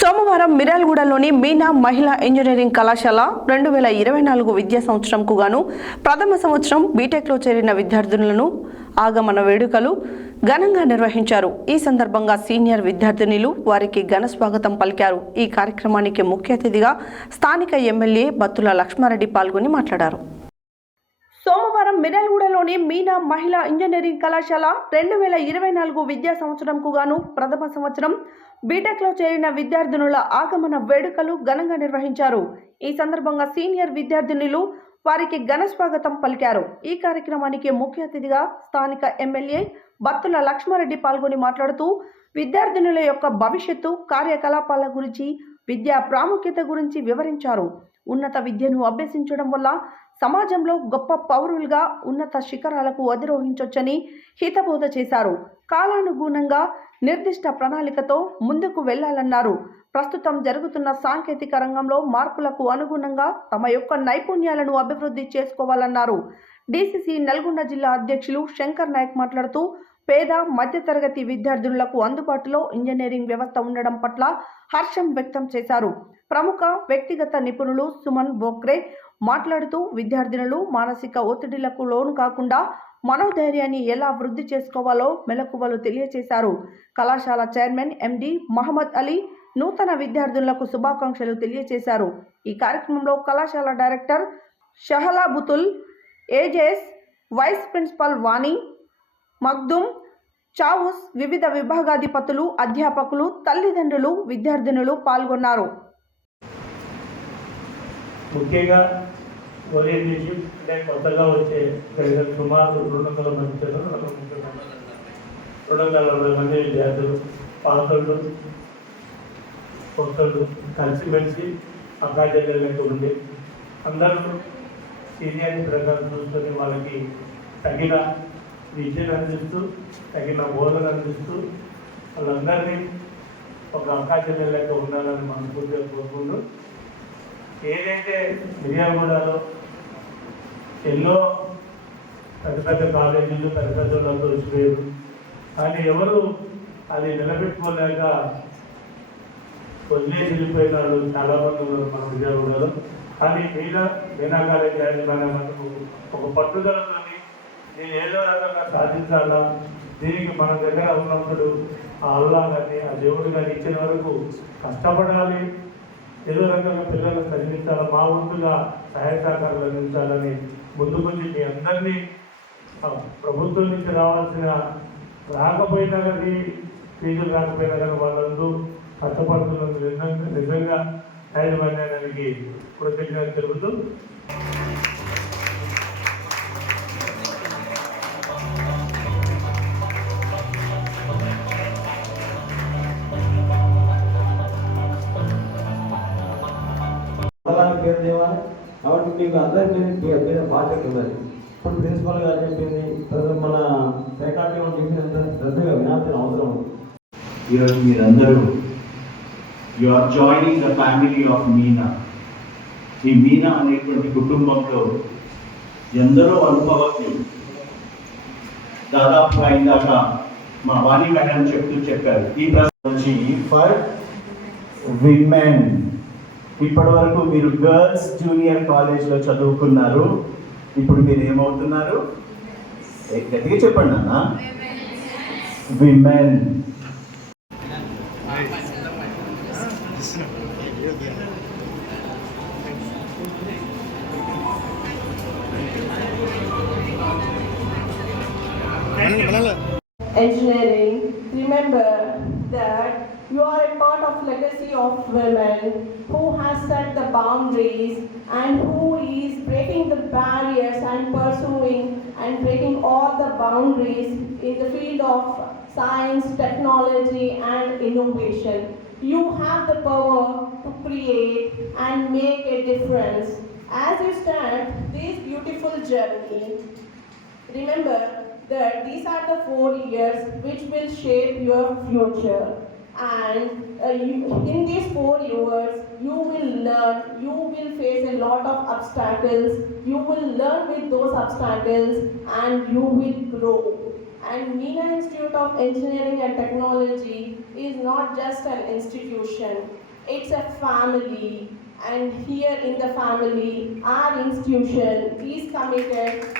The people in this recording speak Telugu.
సోమవారం మిరాల్గూడలోని మీనా మహిళా ఇంజనీరింగ్ కళాశాల రెండు వేల ఇరవై నాలుగు విద్యా సంవత్సరంకు గాను ప్రథమ సంవత్సరం బీటెక్లో చేరిన విద్యార్థినులను ఆగమన వేడుకలు ఘనంగా నిర్వహించారు. ఈ సందర్భంగా సీనియర్ విద్యార్థినులు వారికి ఘన స్వాగతం పలికారు. ఈ కార్యక్రమానికి ముఖ్య అతిథిగా స్థానిక ఎమ్మెల్యే బత్తుల లక్ష్మారెడ్డి పాల్గొని మాట్లాడారు. సోమవారం మీనా మహిళా ఇంజనీరింగ్ కళాశాల రెండు వేల ఇరవై నాలుగు విద్యా సంవత్సరంకు గాను ప్రథమ సంవత్సరం. బీటెక్లో చేరిన విద్యార్థినుల ఆగమన వేడుకలు ఘనంగా నిర్వహించారు. ఈ సందర్భంగా సీనియర్ విద్యార్థినులు వారికి ఘన స్వాగతం పలికారు. ఈ కార్యక్రమానికి ముఖ్య అతిథిగా స్థానిక ఎమ్మెల్యే బత్తుల లక్ష్మారెడ్డి పాల్గొని మాట్లాడుతూ విద్యార్థినుల యొక్క భవిష్యత్తు కార్యకలాపాల గురించి విద్యా ప్రాముఖ్యత గురించి వివరించారు. ఉన్నత విద్యను అభ్యసించడం వల్ల సమాజంలో గొప్ప పౌరులుగా ఉన్నత శిఖరాలకు అధిరోహించొచ్చని హితబోధ చేశారు. కాలానుగుణంగా నిర్దిష్ట ప్రణాళికతో ముందుకు వెళ్ళాలన్నారు. ప్రస్తుతం జరుగుతున్న సాంకేతిక రంగంలో మార్పులకు అనుగుణంగా తమ యొక్క నైపుణ్యాలను అభివృద్ధి చేసుకోవాలన్నారు. డీసీసీ నల్గొండ జిల్లా అధ్యక్షులు శంకర్ నాయక్ మాట్లాడుతూ పేద మధ్యతరగతి విద్యార్థులకు అందుబాటులో ఇంజనీరింగ్ వ్యవస్థ ఉండడం పట్ల హర్షం వ్యక్తం చేశారు. ప్రముఖ వ్యక్తిగత నిపుణులు సుమన్ బోక్రే మాట్లాడుతూ విద్యార్థినులు మానసిక ఒత్తిడిలకు లోను కాకుండా మనోధైర్యాన్ని ఎలా వృద్ధి చేసుకోవాలో మెలకువలు తెలియజేశారు కళాశాల చైర్మన్ ఎండి మహమ్మద్ అలీ నూతన విద్యార్థులకు శుభాకాంక్షలు తెలియజేశారు ఈ కార్యక్రమంలో కళాశాల డైరెక్టర్ షహలాబుతుల్ ఏజెస్ వైస్ ప్రిన్సిపల్ వాణి మగ్దుమ్ చావుస్ వివిధ విభాగాధిపతులు అధ్యాపకులు తల్లిదండ్రులు విద్యార్థినులు పాల్గొన్నారు. ముఖ్యంగా ఓరియంటేషన్ అంటే కొత్తగా వచ్చే ప్రజలు సుమారు రెండు వందల మంది పిల్లలు రెండు వందల మంది మంది విద్యార్థులు పాతోళ్ళు కొత్తోళ్ళు కలిసిమెలిసి అక్కాచెల్లెళ్ళకి ఉండి అందరూ సీనియర్ ప్రకారం చూసుకొని వాళ్ళకి తగిన విద్యను అందిస్తూ తగిన బోధన అందిస్తూ వాళ్ళందరినీ ఒక అక్కాచెల్లెళ్ళకి ఉండాలని మనస్ఫూర్తిగా కోరుకుంటూ ఏదైతే మిర్యాలగూడలో ఎన్నో పెద్ద పెద్ద కాలేజీలు పెద్ద పెద్ద వాళ్ళందరూ వచ్చిపోయారు. కానీ ఎవరు అది నిలబెట్టుకోలేక వదిలేసి వెళ్ళిపోయిన వాళ్ళు చాలా ఉన్నారు మన మిర్యాలగూడలో. కానీ మీనా మీనా కాలేజ్ యాజమాన్యం మనకు ఒక పట్టుదలతోని నేను ఏదో రకంగా సాధించాలా? దీనికి మన దగ్గర ఉన్నప్పుడు ఆ అల్లా కానీ ఆ దేవుడు కానీ ఇచ్చిన వరకు కష్టపడాలి. ఏదో రకంగా పిల్లలను చదివించాలా మా వంతుగా సహాయ సహకారాలు అందించాలని ముందుకొచ్చి మీ అందరినీ ప్రభుత్వం నుంచి రావాల్సిన రాకపోయినా కానీ ఫీజులు రాకపోయినా కానీ వాళ్ళందరూ కష్టపడుతున్నందుకు నిజంగా నిజంగా యాజమాన్యానికి కృతజ్ఞత తెలుపుతూ కాబట్టి మీకు అందరికీ మీద మీద బాధ్యత ఉన్నది ఇప్పుడు ప్రిన్సిపల్ గారు చెప్పింది తర్వాత మన ఫ్యాకల్టీ వాళ్ళు చెప్పింది అంత శ్రద్ధగా వినాల్సిన అవసరం ఉంది. ఈరోజు మీరందరూ you are joining the family of Meena ఈ మీనా అనేటువంటి కుటుంబంలో ఎందరో అనుభవజ్ఞులు దాదాపు ఇందాక మా వాణి మేడం చెప్తూ చెప్పారు ఈ ప్రశ్న ఫర్ విమెన్ ఇప్పటి వరకు మీరు గర్ల్స్ జూనియర్ కాలేజ్లో చదువుకున్నారు. ఇప్పుడు మీరు ఏమవుతున్నారు గట్టిగా చెప్పండి అన్న. Women engineering, remember that you are a part of legacy of women who has set the boundaries and who is breaking the barriers and pursuing and breaking all the boundaries in the field of science, technology and innovation. You have the power to create and make a difference. As you start this beautiful journey, Remember that these are the four years which will shape your future. And uh, you, in these four years, you will learn, you will face a lot of obstacles, you will learn with those obstacles, and you will grow. And Meena Institute of Engineering and Technology is not just an institution, it's a family. And here in the family, our institution is committed